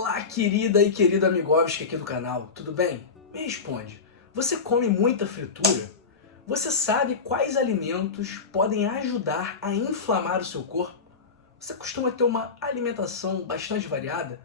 Olá, querida e querido Amigovski aqui do canal, tudo bem? Me responde, você come muita fritura? Você sabe quais alimentos podem ajudar a inflamar o seu corpo? Você costuma ter uma alimentação bastante variada?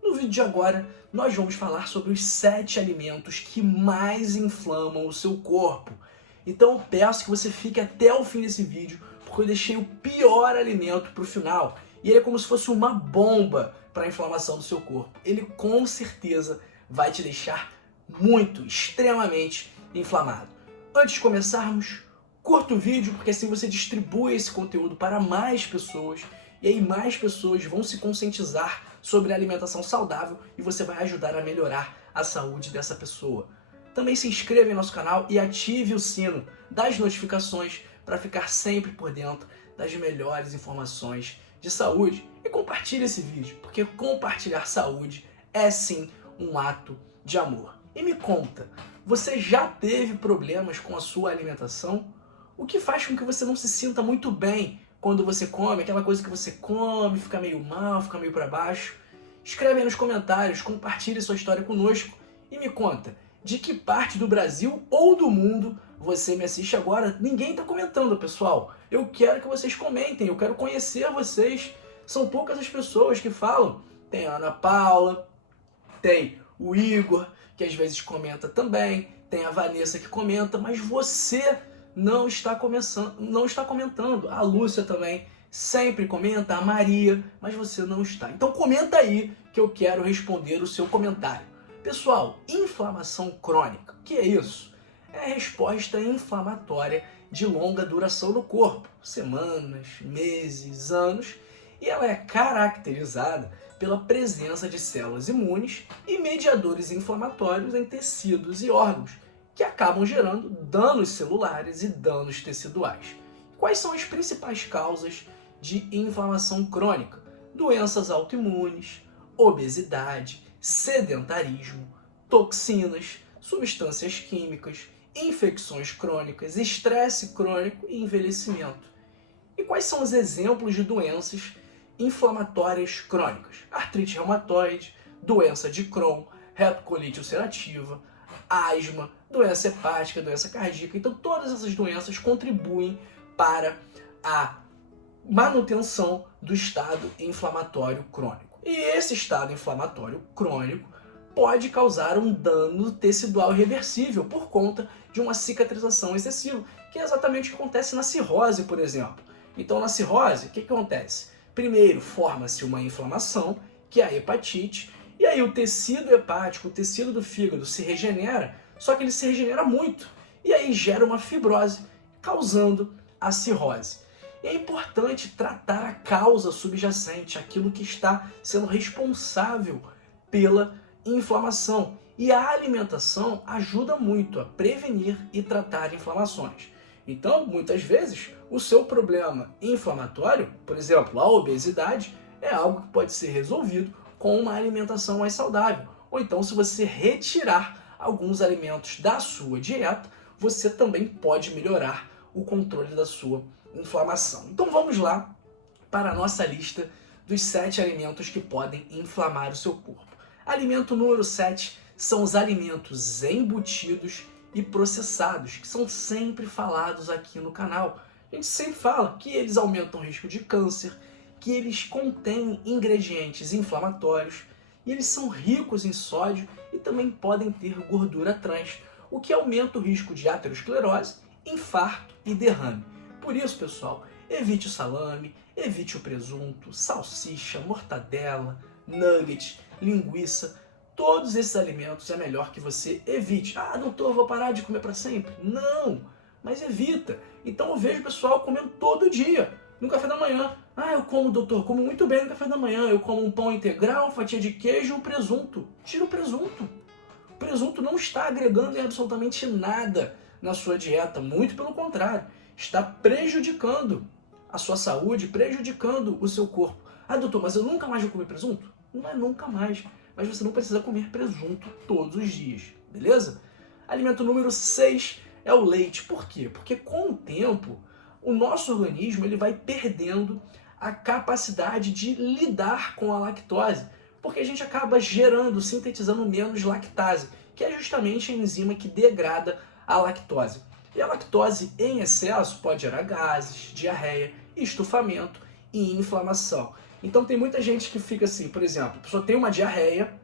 No vídeo de agora, nós vamos falar sobre os 7 alimentos que mais inflamam o seu corpo. Então eu peço que você fique até o fim desse vídeo, porque eu deixei o pior alimento para o final. E ele é como se fosse uma bomba para a inflamação do seu corpo. Ele com certeza vai te deixar extremamente inflamado. Antes de começarmos, curta o vídeo, porque assim você distribui esse conteúdo para mais pessoas. E aí mais pessoas vão se conscientizar sobre a alimentação saudável e você vai ajudar a melhorar a saúde dessa pessoa. Também se inscreva em nosso canal e ative o sino das notificações para ficar sempre por dentro das melhores informações de saúde. E compartilhe esse vídeo, porque compartilhar saúde é sim um ato de amor. E me conta, você já teve problemas com a sua alimentação? O que faz com que você não se sinta muito bem quando você come? Aquela coisa que você come, fica meio mal, fica meio para baixo? Escreve aí nos comentários, compartilhe sua história conosco e me conta, de que parte do Brasil ou do mundo você me assiste agora? Ninguém está comentando, pessoal. Eu quero que vocês comentem, eu quero conhecer vocês. São poucas as pessoas que falam. Tem a Ana Paula, tem o Igor, que às vezes comenta também, tem a Vanessa que comenta, mas você não está comentando. A Lúcia também sempre comenta, a Maria, mas você não está. Então comenta aí que eu quero responder o seu comentário. Pessoal, inflamação crônica, o que é isso? É a resposta inflamatória de longa duração no corpo, semanas, meses, anos, e ela é caracterizada pela presença de células imunes e mediadores inflamatórios em tecidos e órgãos, que acabam gerando danos celulares e danos teciduais. Quais são as principais causas de inflamação crônica? Doenças autoimunes, obesidade, sedentarismo, toxinas, substâncias químicas, infecções crônicas, estresse crônico e envelhecimento. E quais são os exemplos de doenças inflamatórias crônicas? Artrite reumatoide, doença de Crohn, retocolite ulcerativa, asma, doença hepática, doença cardíaca. Então todas essas doenças contribuem para a manutenção do estado inflamatório crônico. E esse estado inflamatório crônico pode causar um dano tecidual irreversível por conta de uma cicatrização excessiva, que é exatamente o que acontece na cirrose, por exemplo. Então, na cirrose, o que acontece? Primeiro, forma-se uma inflamação, que é a hepatite, e aí o tecido hepático, o tecido do fígado se regenera, só que ele se regenera muito, e aí gera uma fibrose, causando a cirrose. E é importante tratar a causa subjacente, aquilo que está sendo responsável pela inflamação. E a alimentação ajuda muito a prevenir e tratar inflamações. Então, muitas vezes, o seu problema inflamatório, por exemplo, a obesidade, é algo que pode ser resolvido com uma alimentação mais saudável. Ou então, se você retirar alguns alimentos da sua dieta, você também pode melhorar o controle da sua inflamação. Então vamos lá para a nossa lista dos 7 alimentos que podem inflamar o seu corpo. Alimento número 7 são os alimentos embutidos e processados, que são sempre falados aqui no canal. A gente sempre fala que eles aumentam o risco de câncer, que eles contêm ingredientes inflamatórios, e eles são ricos em sódio e também podem ter gordura trans, o que aumenta o risco de aterosclerose, infarto e derrame. Por isso, pessoal, evite o salame, evite o presunto, salsicha, mortadela, nuggets, linguiça. Todos esses alimentos é melhor que você evite. Ah, doutor, eu vou parar de comer para sempre? Não, mas evita. Então eu vejo o pessoal comendo todo dia, no café da manhã. Ah, eu como, doutor, como muito bem no café da manhã. Eu como um pão integral, uma fatia de queijo e um presunto. Tira o presunto. O presunto não está agregando em absolutamente nada na sua dieta, muito pelo contrário. Está prejudicando a sua saúde, prejudicando o seu corpo. Ah, doutor, mas eu nunca mais vou comer presunto? Não é nunca mais, mas você não precisa comer presunto todos os dias, beleza? Alimento número 6 é o leite. Por quê? Porque com o tempo, o nosso organismo ele vai perdendo a capacidade de lidar com a lactose. porque a gente acaba gerando, sintetizando menos lactase, que é justamente a enzima que degrada a lactose. E a lactose em excesso pode gerar gases, diarreia, estufamento e inflamação. Então tem muita gente que fica assim, por exemplo, a pessoa tem uma diarreia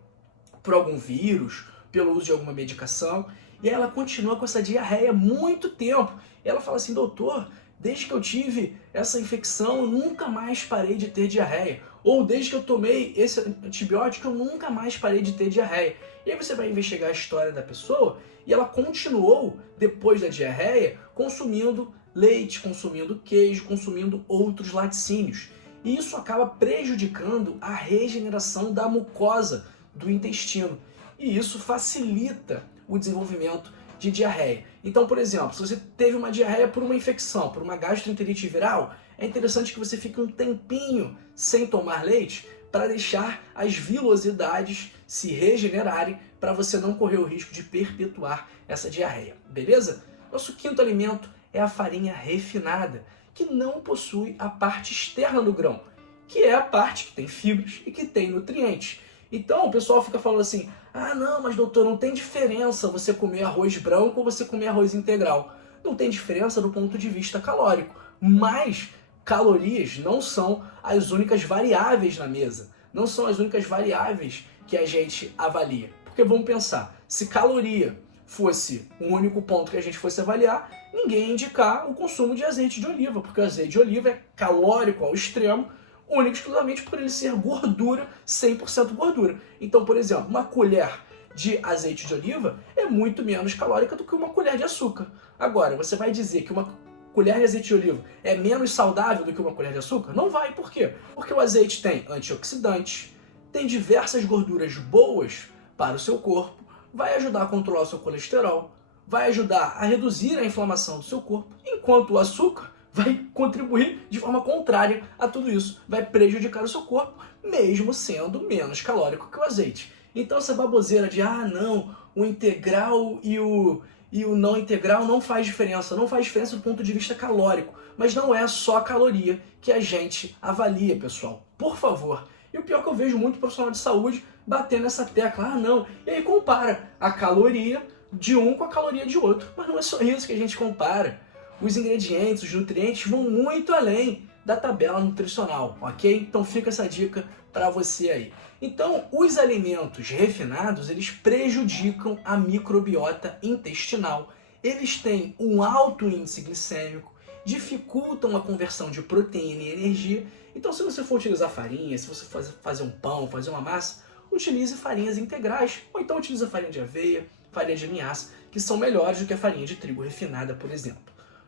por algum vírus, pelo uso de alguma medicação, e aí ela continua com essa diarreia muito tempo. E ela fala assim, doutor, desde que eu tive essa infecção, eu nunca mais parei de ter diarreia. Ou desde que eu tomei esse antibiótico, eu nunca mais parei de ter diarreia. E aí você vai investigar a história da pessoa e ela continuou, depois da diarreia, consumindo leite, consumindo queijo, consumindo outros laticínios. E isso acaba prejudicando a regeneração da mucosa do intestino. E isso facilita o desenvolvimento de diarreia. Então, por exemplo, se você teve uma diarreia por uma infecção, por uma gastroenterite viral, é interessante que você fique um tempinho sem tomar leite para deixar as vilosidades se regenerarem para você não correr o risco de perpetuar essa diarreia, beleza? Nosso quinto alimento é a farinha refinada, que não possui a parte externa do grão, que é a parte que tem fibras e que tem nutrientes. Então o pessoal fica falando assim, ah não, mas doutor, não tem diferença você comer arroz branco ou você comer arroz integral. Não tem diferença do ponto de vista calórico, mas calorias não são as únicas variáveis na mesa, não são as únicas variáveis que a gente avalia. Porque vamos pensar, se caloria fosse o único ponto que a gente fosse avaliar, ninguém ia indicar o consumo de azeite de oliva, porque o azeite de oliva é calórico ao extremo, único e exclusivamente por ele ser gordura, 100% gordura. Então, por exemplo, uma colher de azeite de oliva é muito menos calórica do que uma colher de açúcar. Agora, você vai dizer que uma colher de azeite de oliva é menos saudável do que uma colher de açúcar? Não vai, por quê? Porque o azeite tem antioxidantes, tem diversas gorduras boas para o seu corpo, vai ajudar a controlar o seu colesterol, vai ajudar a reduzir a inflamação do seu corpo, enquanto o açúcar vai contribuir de forma contrária a tudo isso, vai prejudicar o seu corpo, mesmo sendo menos calórico que o azeite. Então essa baboseira de, ah não, o integral e o não integral não faz diferença do ponto de vista calórico, mas não é só a caloria que a gente avalia, pessoal, por favor. E o pior é que eu vejo muito profissional de saúde batendo essa tecla, ah não, e aí compara a caloria de um com a caloria de outro, mas não é só isso que a gente compara. Os ingredientes, os nutrientes vão muito além da tabela nutricional, ok? Então fica essa dica para você aí. Então, os alimentos refinados, eles prejudicam a microbiota intestinal. Eles têm um alto índice glicêmico, dificultam a conversão de proteína e energia. Então, se você for utilizar farinha, se você for fazer um pão, fazer uma massa, utilize farinhas integrais, ou então utilize farinha de aveia, farinha de linhaça, que são melhores do que a farinha de trigo refinada, por exemplo.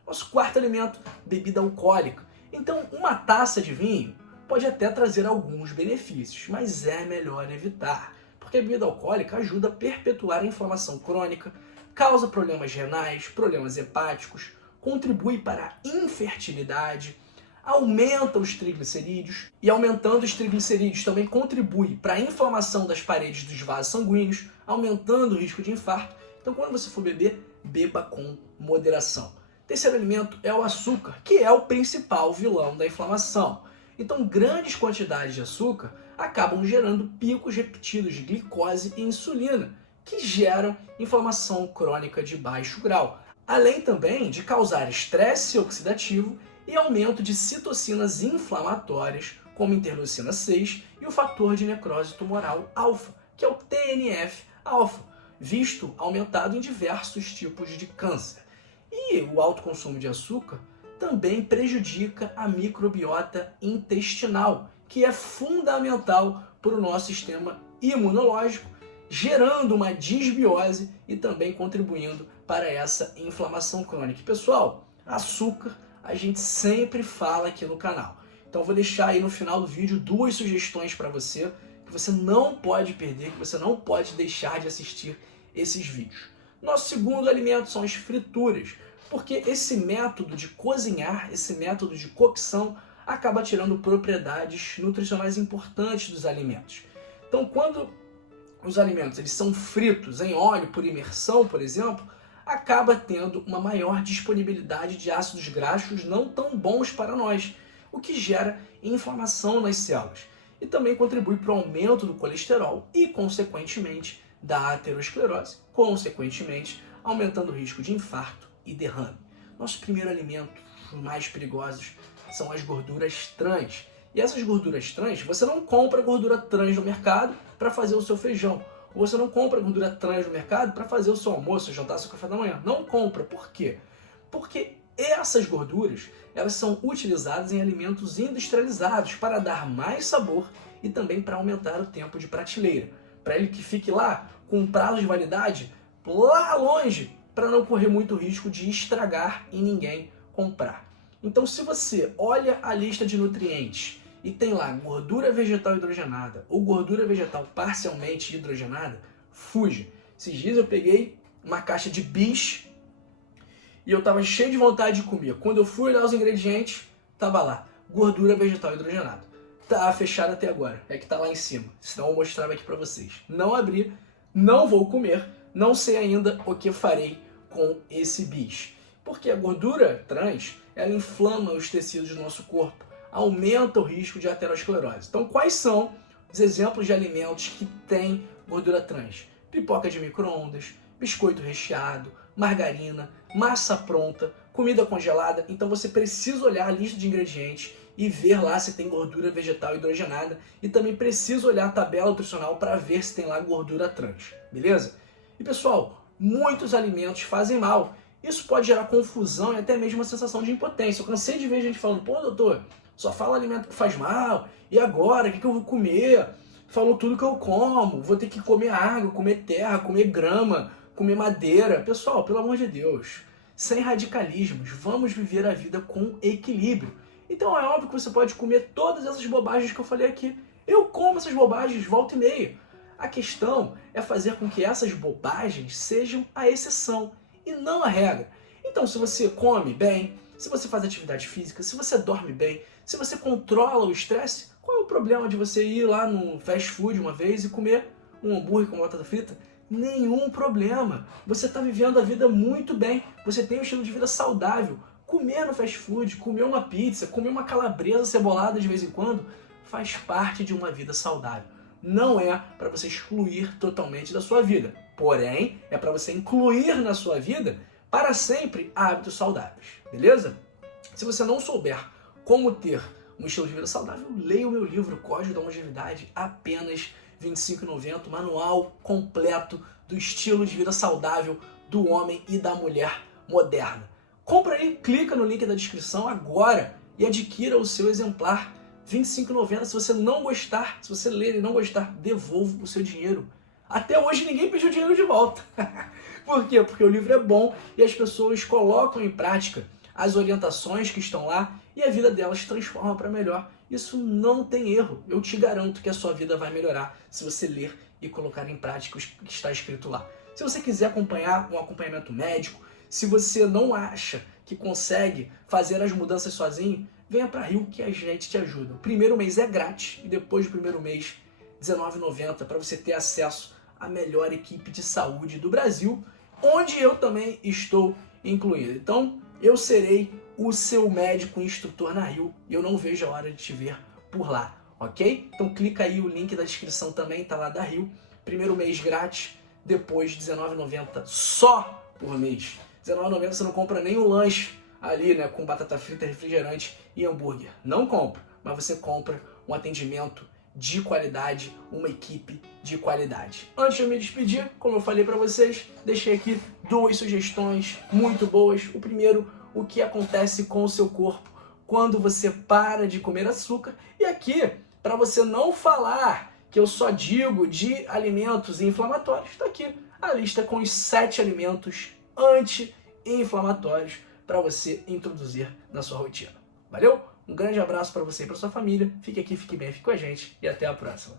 Nosso quarto alimento, bebida alcoólica. Então, uma taça de vinho pode até trazer alguns benefícios, mas é melhor evitar, porque a bebida alcoólica ajuda a perpetuar a inflamação crônica, causa problemas renais, problemas hepáticos, contribui para a infertilidade, aumenta os triglicerídeos, e aumentando os triglicerídeos também contribui para a inflamação das paredes dos vasos sanguíneos, aumentando o risco de infarto. Então, quando você for beber, beba com moderação. Terceiro alimento é o açúcar, que é o principal vilão da inflamação. Então, grandes quantidades de açúcar acabam gerando picos repetidos de glicose e insulina, que geram inflamação crônica de baixo grau, além também de causar estresse oxidativo e aumento de citocinas inflamatórias, como interleucina 6 e o fator de necrose tumoral alfa, que é o TNF-alfa, visto aumentado em diversos tipos de câncer. E o alto consumo de açúcar também prejudica a microbiota intestinal, que é fundamental para o nosso sistema imunológico, gerando uma disbiose e também contribuindo para essa inflamação crônica. E, pessoal, açúcar a gente sempre fala aqui no canal. Então vou deixar aí no final do vídeo 2 sugestões para você, que você não pode perder, que você não pode deixar de assistir esses vídeos. Nosso segundo alimento são as frituras, porque esse método de cozinhar, esse método de cocção, acaba tirando propriedades nutricionais importantes dos alimentos. Então, quando os alimentos eles são fritos em óleo por imersão, por exemplo, acaba tendo uma maior disponibilidade de ácidos graxos não tão bons para nós, o que gera inflamação nas células. e também contribui para o aumento do colesterol e, consequentemente, da aterosclerose, consequentemente, aumentando o risco de infarto e derrame. Nosso primeiro alimento, os mais perigosos, são as gorduras trans. E essas gorduras trans, você não compra gordura trans no mercado para fazer o seu feijão. Ou você não compra gordura trans no mercado para fazer o seu almoço, seu jantar, seu café da manhã. Não compra. Por quê? Porque essas gorduras, elas são utilizadas em alimentos industrializados para dar mais sabor e também para aumentar o tempo de prateleira. Para ele que fique lá com um prazo de validade lá longe, para não correr muito risco de estragar e ninguém comprar. Então, se você olha a lista de nutrientes e tem lá gordura vegetal hidrogenada ou gordura vegetal parcialmente hidrogenada, fuja. Esses dias eu peguei uma caixa de bis e eu tava cheio de vontade de comer. Quando eu fui olhar os ingredientes, tava lá, gordura vegetal hidrogenada. Tá fechado até agora, é que tá lá em cima. Senão eu mostrava aqui pra vocês. Não abri, não vou comer, não sei ainda o que farei com esse bis. Porque a gordura trans, ela inflama os tecidos do nosso corpo, aumenta o risco de aterosclerose. Então, quais são os exemplos de alimentos que têm gordura trans? Pipoca de micro-ondas, biscoito recheado, margarina, massa pronta, comida congelada. Então, você precisa olhar a lista de ingredientes e ver lá se tem gordura vegetal hidrogenada. E também precisa olhar a tabela nutricional para ver se tem lá gordura trans, beleza? E, pessoal, muitos alimentos fazem mal. Isso pode gerar confusão e até mesmo uma sensação de impotência. Eu cansei de ver gente falando, pô, doutor, só fala alimento que faz mal, e agora, o que eu vou comer? Falou tudo que eu como, vou ter que comer água, comer terra, comer grama, comer madeira. Pessoal, pelo amor de Deus, sem radicalismos, vamos viver a vida com equilíbrio. Então é óbvio que você pode comer todas essas bobagens que eu falei aqui. Eu como essas bobagens volta e meia. A questão é fazer com que essas bobagens sejam a exceção e não a regra. Então, se você come bem, se você faz atividade física, se você dorme bem, se você controla o estresse, qual é o problema de você ir lá no fast food uma vez e comer um hambúrguer com batata frita? Nenhum problema. Você está vivendo a vida muito bem. Você tem um estilo de vida saudável. Comer no fast food, comer uma pizza, comer uma calabresa cebolada de vez em quando, faz parte de uma vida saudável. Não é para você excluir totalmente da sua vida. Porém, é para você incluir na sua vida para sempre hábitos saudáveis, beleza? Se você não souber como ter um estilo de vida saudável, leia o meu livro Código da Longevidade, apenas R$ 25,90, manual completo do estilo de vida saudável do homem e da mulher moderna. Compra aí, clica no link da descrição agora e adquira o seu exemplar. R$ 25,90. Se você não gostar, se você ler e não gostar, devolva o seu dinheiro. Até hoje ninguém pediu dinheiro de volta. Por quê? Porque o livro é bom e as pessoas colocam em prática as orientações que estão lá e a vida delas se transforma para melhor. Isso não tem erro. Eu te garanto que a sua vida vai melhorar se você ler e colocar em prática o que está escrito lá. Se você quiser acompanhar um acompanhamento médico, se você não acha que consegue fazer as mudanças sozinho, venha para Rio que a gente te ajuda. O primeiro mês é grátis e depois do primeiro mês, R$19,90, para você ter acesso à melhor equipe de saúde do Brasil, onde eu também estou incluído. Então, eu serei o seu médico instrutor na Rio e eu não vejo a hora de te ver por lá, ok? Então clica aí, o link da descrição também tá lá da Rio. Primeiro mês grátis, depois R$19,90 só por mês. R$19,90 você não compra nem um lanche ali, né, com batata frita, refrigerante e hambúrguer. Não compra, mas você compra um atendimento de qualidade, uma equipe de qualidade. Antes de eu me despedir, como eu falei para vocês, deixei aqui 2 sugestões muito boas. O primeiro, o que acontece com o seu corpo quando você para de comer açúcar. E aqui, para você não falar que eu só digo de alimentos inflamatórios, está aqui a lista com os 7 alimentos anti-inflamatórios para você introduzir na sua rotina. Valeu? Um grande abraço para você e para sua família. Fique aqui, fique bem, fique com a gente e até a próxima.